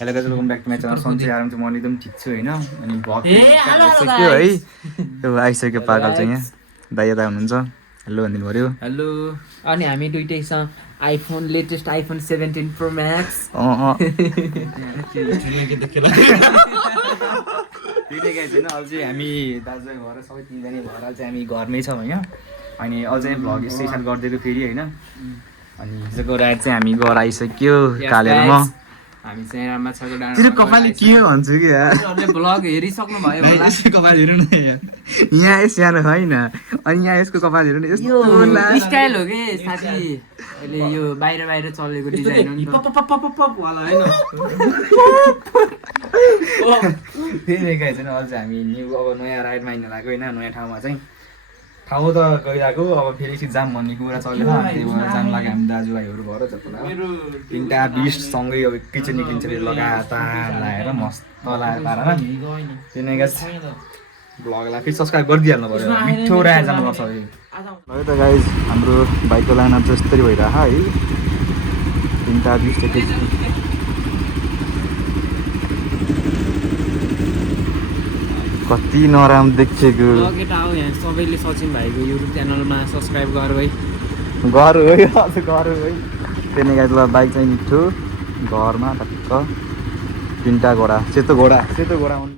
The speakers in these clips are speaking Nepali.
Hello guys welcome back to my channel सन्चै आराम चाहिँ म एकदम ठिक छु होइन अनि भ्लग हेलो आइसक्यो है गाइस त्यो आइसक्यो पागल चाहिँ यहाँ दाइ यता हुनुहुन्छ हेलो भनिदिनु पऱ्यो हेलो अनि हामी दुइटै छ iPhone latest iPhone 17 pro Max दुइटै गाइस होइन अझ चाहिँ हामी दाजुभाइ भएर सबै तिनजना भएर चाहिँ हामी घरमै छौँ होइन अनि अझै भ्लग यसै साथ गरिदिएको फेरि होइन अनि हिजोको रात चाहिँ हामी घर आइसक्यो कालेरमा हामी चाहिँ रामाछाको तेरो कपाली के भन्छु कि यार ब्लग हेरिसक्नु भयो होला यसको कपाल हेर्नु न यार यहाँ यस सानो होइन अनि यहाँ यसको कपाल हेर्नु न यो यस्तो स्टाइल हो के साथी अहिले यो बाहिर बाहिर चलेको डिजाइन हो नि त्यही गाइस होइन अझ हामी न्यू अब नयाँ राइडमा हिँड्न लागेको होइन नयाँ ठाउँमा चाहिँ ठाउँ त गइरहेको अब फेरि एकछिन जाम भन्ने कुरा चलेको त्यही भएर जाम लाग्यो हामी दाजुभाइहरू भएर जति तिनवटा बिस्टसँगै अब किचन लगातार लगाएर मस्त लगाएर पारेर त्यही नै गाइस भ्लगलाई फेरि सब्सक्राइब गरिदिइहाल्नु पऱ्यो मिठो राय जानुपर्छ है त गाइस हाम्रो बाइकको लाइनअप चाहिँ यस्तरी भइरहेको है तिनवटा बिस्ट कति नराम्रो देखेको केटा हो यहाँ सबैले सचिन भाइको युट्युब च्यानलमा सब्सक्राइब गर है घर हो अझ घर हो त्यही नै गाइस ल बाइक चाहिँ मिठो घरमा टक्क तिनवटा घोडा सेतो घोडा हुन्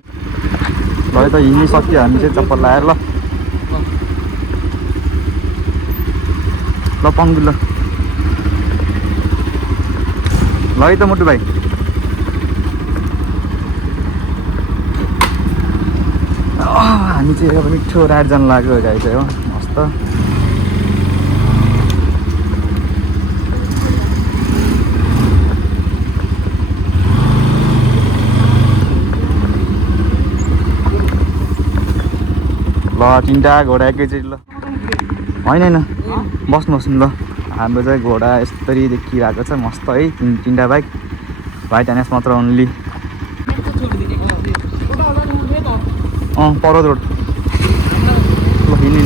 ल त हिँडिसक्यो हामी चाहिँ चप्पल लगाएर ल पङ्गु ल है त मोटु भाइ हामी चाहिँ अब मिठो राइड जानु लाग्यो गाई चाहिँ हो मस्त ल तिनवटा घोडा एकैचोटि ल होइन बस्नुहोस् नि ल हाम्रो चाहिँ घोडा यस्तरी देखिरहेको छ मस्त है तिनवटा बाइक भाइट एनएस मात्र ओन्ली पर्वत रोड ल हिँड्नु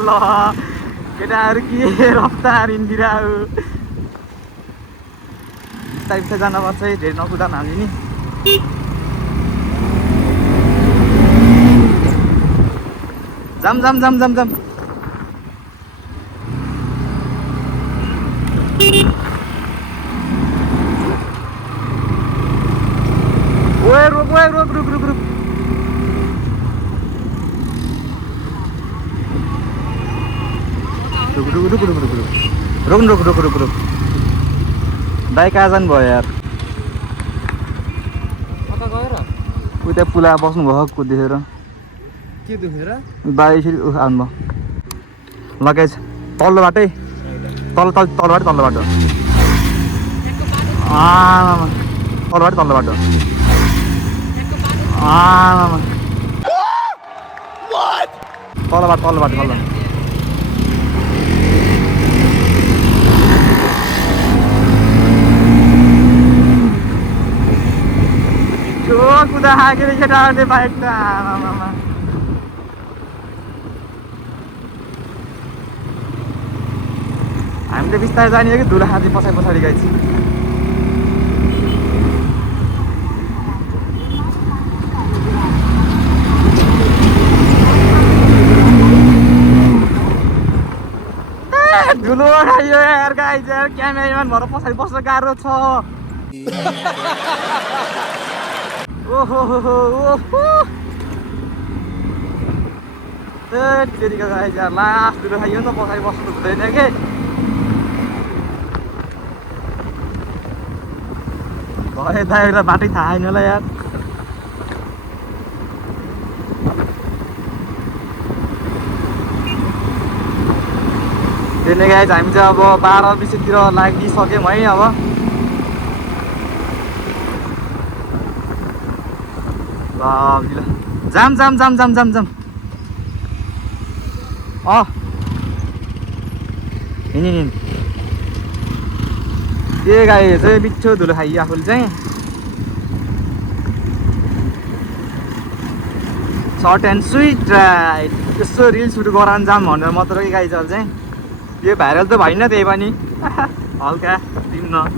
ल केटाहरू के रफ्तार हिँडिरहेको बिस्तारै बिस्तारै जानुपर्छ है धेरै नकुदाउनु हामी नि जाम जाम जाम जाम जाम ओए रोक रुक रुक दाइ कहाँ जानु भयो यार उता पुला बस्नु भयो कुदेर के दुखेर दाइ यसरी आउनु भयो लगेज तल्लो बाटै तल्लो बाटो तल्लो बाटो तल्लो बाटो तल्लो बाटो कुदा खाएको केटाहरूले बाइक त हामी त बिस्तारै जाने हो कि धुरा खाँदै पछाडि गएपछि धुलो खायो यार गाइस यार क्यामेराम्यान भएर पछाडि बस्न गाह्रो छ ओहो तेरिका गाइस यार लास्ट धुलो खाइयो नि त पछाडि बस्नु हुँदैन के भयो दाइलाई बाटै थाहा छैन होला यार त्यसले गाइस हामी चाहिँ अब 12:20 लागिसक्यौँ है अब जाम हिँड के गाई चाहिँ बिच्छो धुलो खाइयो आफूले चाहिँ सर्ट एन्ड स्विट राइट यसो रिल सुट गराउनु जाम भनेर मात्र कि गाई चल चाहिँ यो भाइरल त भएन त्यही पनि हल्का दिन्न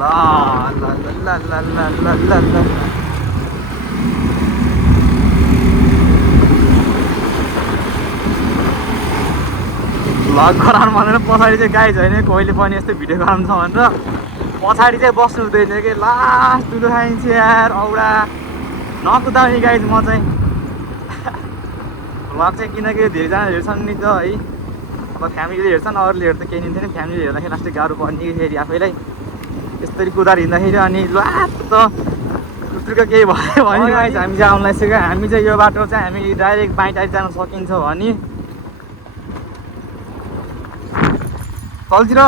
La la la la la la la la. Vlog गराउनु भनेर पछाडि चाहिँ गाई छैन कहिले पनि यस्तो भिडियो गराउनु छ भनेर पछाडि चाहिँ बस्नु हुँदैन कि लास्ट दुलो खाइन्छ यार औडा नकुदाउने गाई म चाहिँ भ्लग चाहिँ किनकि धेरैजना हेर्छन् नि त है अब फ्यामिलीले हेर्छन् अरूले हेर्दा केही निन्थ्यो नि फ्यामिलीले हेर्दाखेरि लास्टै गाह्रो पर्ने फेरि आफैलाई यसरी कुदाएर हिँड्दाखेरि अनि लात उत्रुको केही भयो भने गाइस हामी चाहिँ आउनु लागिसक्यो हामी चाहिँ यो बाटो चाहिँ हामी डाइरेक्ट बाइटाइट जान सकिन्छ भने तलतिर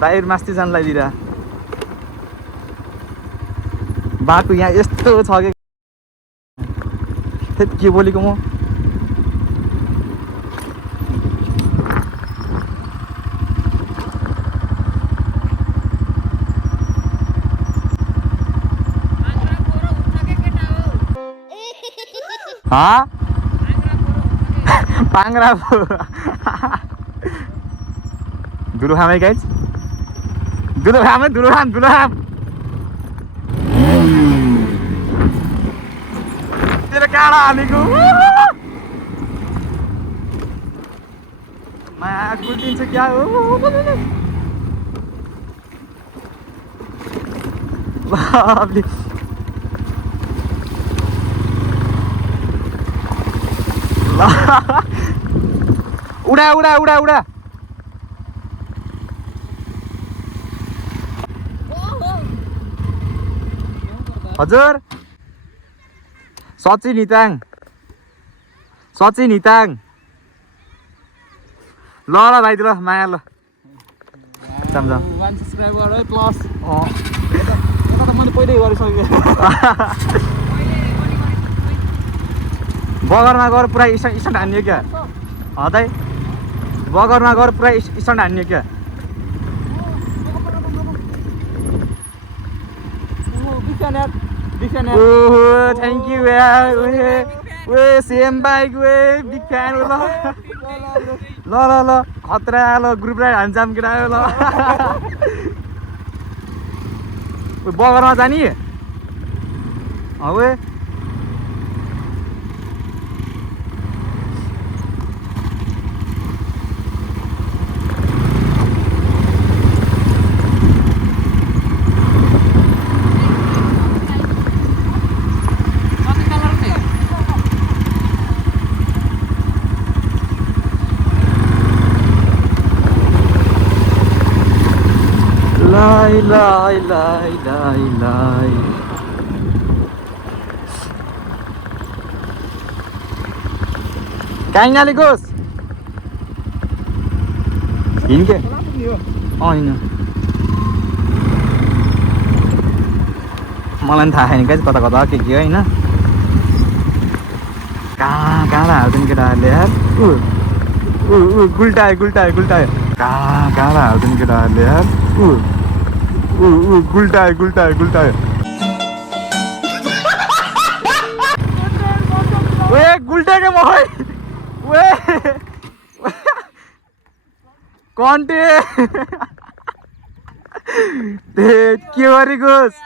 बाहिर मास्ती जान लागिदिएर बाटो यहाँ यस्तो छ कि के बोलेको म हाँ पाङ्रा दुलुखाम है गाइज दुलुखाम तेरो काँडा हालेको माया कुटिन्छ क्या हो उडा उडा उडा उडा हजुर सचिन हिताङ ल ल भाइ ल माया ल सम्झ 1 सब्स्क्राइबर है प्लस त मैले पहिल्यै गरिसकेँ बगरमा गएर पुरा स्टन्ट हान्यो क्या हदै बगरमा गएर पुरा स्टन्ट हान्यो क्या ओहो थ्याङ्क यू यार way same bike way big fan ल ल ल ल खतरा ल ग्रुप राइड हान्छाम केटा ल बगरमा जाने हवे लाई कहीँ नालेकोस् हिँड्के हिँड मलाई पनि थाहा छैन क्या कता कता के होइन कहाँ हाल्छन् केटाहरूले यार गुल्टायो कहाँ हाल्छन् केटाहरूले यार गुल्टायो वे गुल्टेको मकै वे कन्टे के गरेकोस्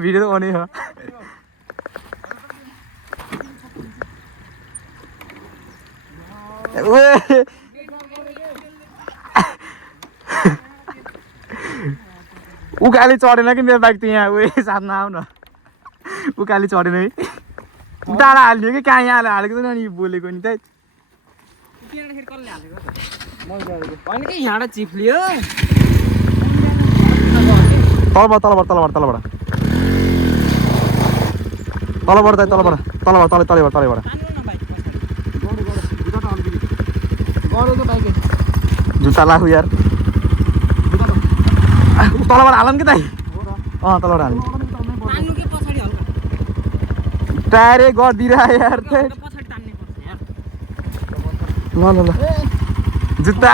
भिडियो त आउने हो उकाली चढेन कि मेरो बाइक त यहाँ उयो साथमा आऊ न उकाली चढेन है टाढा हालिदियो कि कहाँ यहाँ हालेको छैन नि बोलेको नि त होइन कि यहाँबाट चिप्लियो तलबाट जुत्ता लाखु यार तलबाट हालौँ कि दाइ तलबाट हाल्नु तान्नु के पछाडी हल्का टायरै गरिदिएर यार पछाडी तान्ने पर्छ यार ल ल ल जुत्ता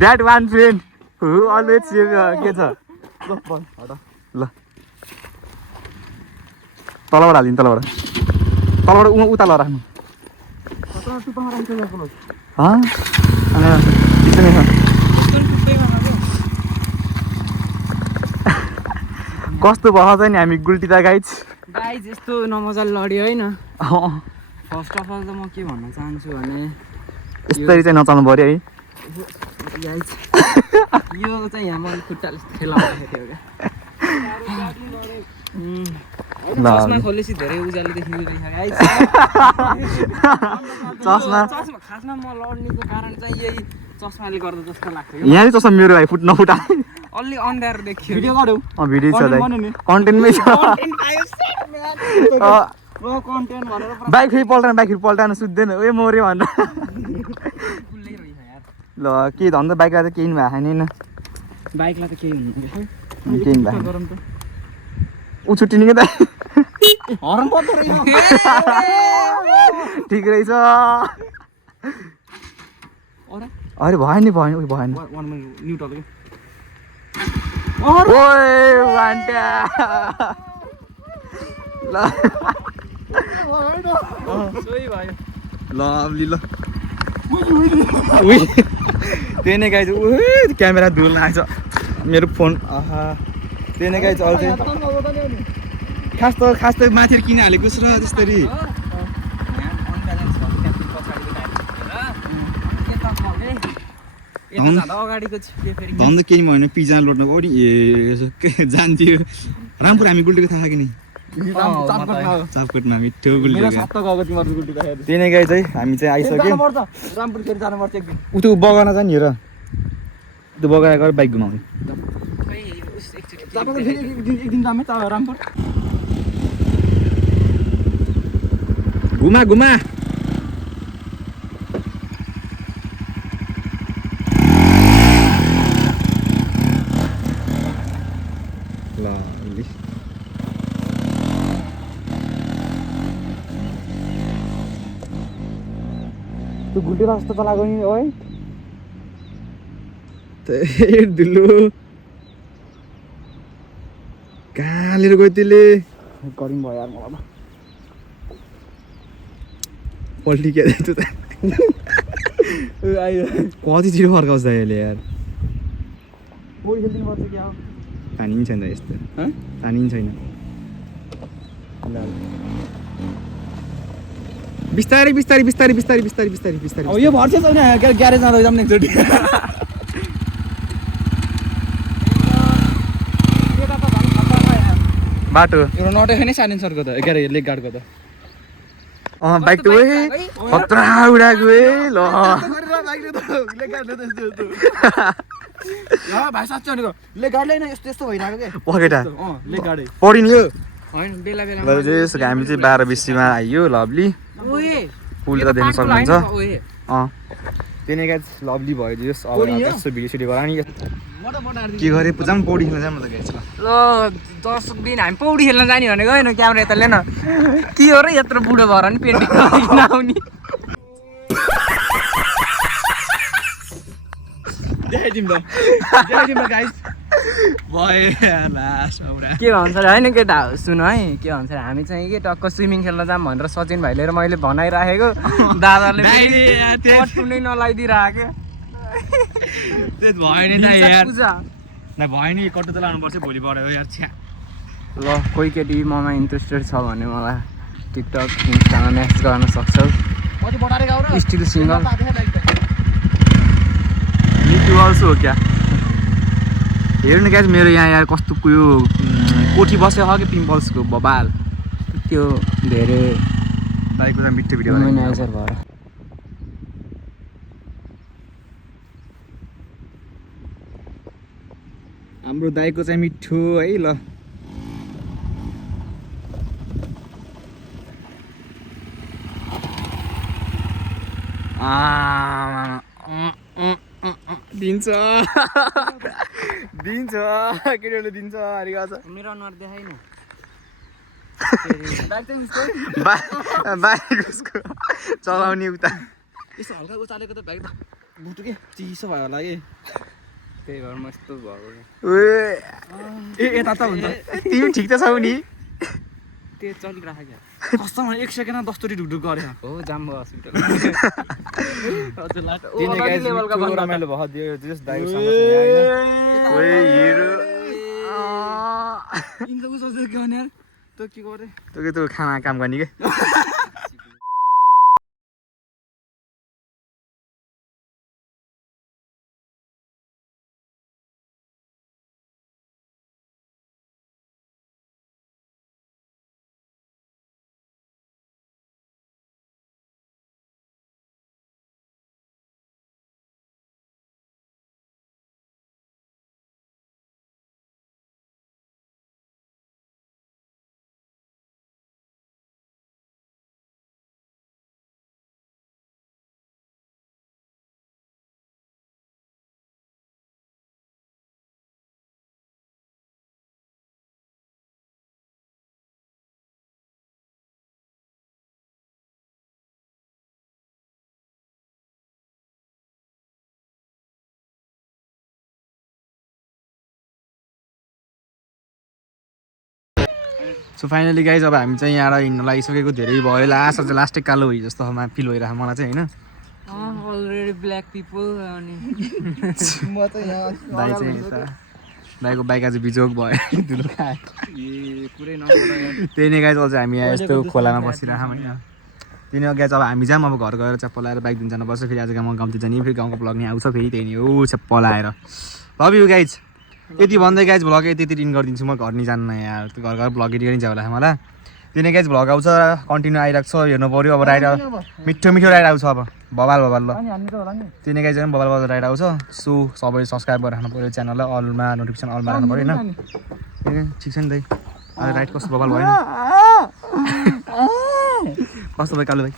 that one friend who always के छ ल तलबाट हालिदिनु तलबाट उता ल राख्नु कस्तो भयो नि हामी गुल्टी त गाइज यस्तो नमजाले लड्यो होइन फर्स्ट अफ अल त म के भन्न चाहन्छु भने यस्तरी चाहिँ नचल्नु पऱ्यो है गाइज यो चाहिँ यहाँ मैले खुट्टाले खेलाउँदाखेरि थियो क्या चस्मा खोलेपछि धेरै उज्यालो देखिँदो रहेछ गाइज चस्मा खासमा म लड्नेको कारण चाहिँ यही चस्माले गर्दा जस्तो लाग्छ यहाँ नि चस्मा मेरो भाइ नफुटा अलि अँध्यारो देखियो भिडियो गरौँ भिडियो छ कन्टेन्टमै छ बाइक फेरि पल्टान सुत्दैन ए मऱ्यो भनेर ल के धन्दा बाइकलाई त केही भएको छैन बाइकलाई त केही हुँदैन केही भएको ऊ छुट्टिने के त हर्न पर्दो रहेछ ठिक रहेछ अरे भएन नि भएन भएन लभली ल त्यही नै गाइज क्यामेरा धुल्न आएछ मेरो फोन त्यही नै गाइज अरू खास त माथि किन हालेको छ र त्यसरी धन्दा केही भएन पिज्जा लोड्नु ओरि जान्थ्यो रामपुर हामी गुल्टीको थाहा कि नि चापकोटमा मिठो गुल्टी त्यही नै गाई चाहिँ हामी चाहिँ आइसक्यो उ त्यो बगान जाने र त्यो बगान गएर बाइक घुमाउने घुमा घुमा त्यो गुल्टी जस्तो त लाग्यो नि ओए धुलो कहाँ लिएर गयो त्यसले गरिम भयो यार मलाई पल्टी के कति छिटो फर्काउँछ अहिले यार पानी पनि छैन यस्तो पानी पनि छैन बिस्तारै बिस्तारै बिस्तारै बिस्तारै बिस्तारै बिस्तारै बिस्तारै यो भर्छ छैन ग्यारेज जाँदा जाम एकचोटि बाटो एउटा नटेख नै सानिन सरको त ग्यारेज लेग गार्डको त बाइक त खतरा उडाएको ल भाइ साँच्चै भनेको लेग गार्डले नै यस्तो यस्तो भइरहेको के पकेटा लेग गार्डै पढिनी हो होइन बेला बेला हामी चाहिँ 12:20 आइयो लभली पुल त देख्न सक्नुहुन्छ त्यही नै गाइस लभली भयो जस अब यस्तो भिडियो सिडियो गरा नि के गरे पुजाम पौडी खेल्न जाम त गाइस ल 10 दिन हामी पौडी खेल्न जाने भनेको हैन क्यामेरा यता लिएन के हो र यत्रो बुढो भएर नि पेन्टिङ नआउने देखाइदिम गाइस के भन्छ अरे होइन केटा सुन है के भन्छ अरे हामी चाहिँ के टक्क स्विमिङ खेल्न जाम भनेर सचिन भाइले र मैले भनाइराखेको दादाले कुनै नलाइदिइराखेको भयो नि भयो नि कट्टो त लानुपर्छ भोलिबाट हो यार छ्या ल कोही केटी ममा इन्ट्रेस्टेड छ भने मलाई टिकटक इन्स्टामा मेसेज गर्न सक्छौ स्टिल सिङ्गल अल्सो हो क्या हेर्नु गाइस मेरो यहाँ यार कस्तो कुयो कोठी बस्यो हो कि पिम्पल्सको बबाल त्यो धेरै दाइको त मिठो भिडियो मैनाइजर भएर हाम्रो दाइको चाहिँ मिठो है ल दिन्छ दिन्छ केटीहरूले दिन्छ अरे गर्छ मेरो अनुहार देखाइ न बाइक उसको चलाउने उता यसो हल्का उचालेको त ब्याग त बुटु के चिसो भयो होला कि त्यही भएर म यस्तो भएको ए यता त हुन्छ तिमी ठिक त छौ नि त्यो चलिरहेको क्या कस्तोमा 1 सेकेन्डमा 10 चोटि ढुकढुक गरे हो जाम्बो हस्पिटल हजुर लाट रमाइलो भयो दियो जस दाइको समस्या हैन ओए हिरो इन्जो सोचे के भने यार तँ के गरे तँ खाना काम गर्ने के सो फाइनली गाइज अब हामी चाहिँ यहाँबाट हिँड्न लागिसकेको धेरै भयो लास्टै कालो भयो जस्तो फिल भइरहेको मलाई चाहिँ होइन अलरेडी ब्ल्याक पिपल अनि म चाहिँ यहाँ दाइ चाहिँ यता दाइको बाइक आज बिजोग भयो धुलो खायो पुरै नगएर त्यही नै गाइज अझ हामी यहाँ यस्तो खोलामा बसिरहेको होइन त्यही नै गाइज अब हामी जाऊँ अब घर गएर चप्पल लाएर बाइक दिन जानुपर्छ फेरि आज गाउँतिर जाने फेरि गाउँको ब्लग नै आउँछ फेरि त्यही नै हो चप्पल आएर लभ यु गाइज यति भन्दै गाइज भ्लग यति दिन गरिदिन्छु म घर नि जान्न यार घर भ्लग एडिट गरिन्छ होला मलाई त्यही नै गाइज भ्लग आउँछ कन्टिन्यू आइरहेको छ हेर्नु पऱ्यो अब राइड मिठो राइड आउँछ अब बबाल ल त्यही नै गाइज बबाल राइड आउँछ सो सबै सब्सक्राइब गरेर राख्नु पऱ्यो च्यानललाई अलमा नोटिफिकेसन अलमा राख्नु पऱ्यो होइन ठिक छ नि दाइ राइड कस्तो बबाल भयो कस्तो भयो कालु भाइ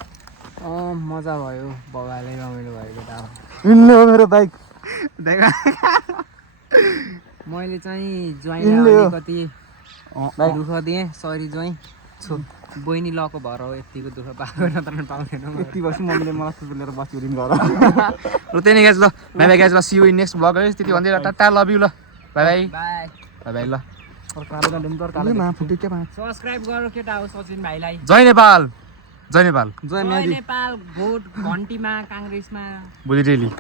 मजा भयो बबाले रमाइलो भएको त मेरो बाइक मैले चाहिँ ज्वाइँलाई कति दुःख दिएँ सरी ज्वाइँ बहिनी लको भएर हो यतिको दुःख पाएको नत्र पाउँदैन यति वर्ष मम्मीले मलाई सुरु लिएर बस्यो दिन घर ल त्यही नै गाइज ल बाई बाई गाइज ल see you in next blog है त्यति भन्दै टाटा लभ यु ल बाई बाई बाई बाई ल सब्सक्राइब गर केटा हो सचिन भाइलाई जय नेपाल जय नेपाल जय नेपाल भोट घन्टीमा काङ्ग्रेसमा भोलि रेली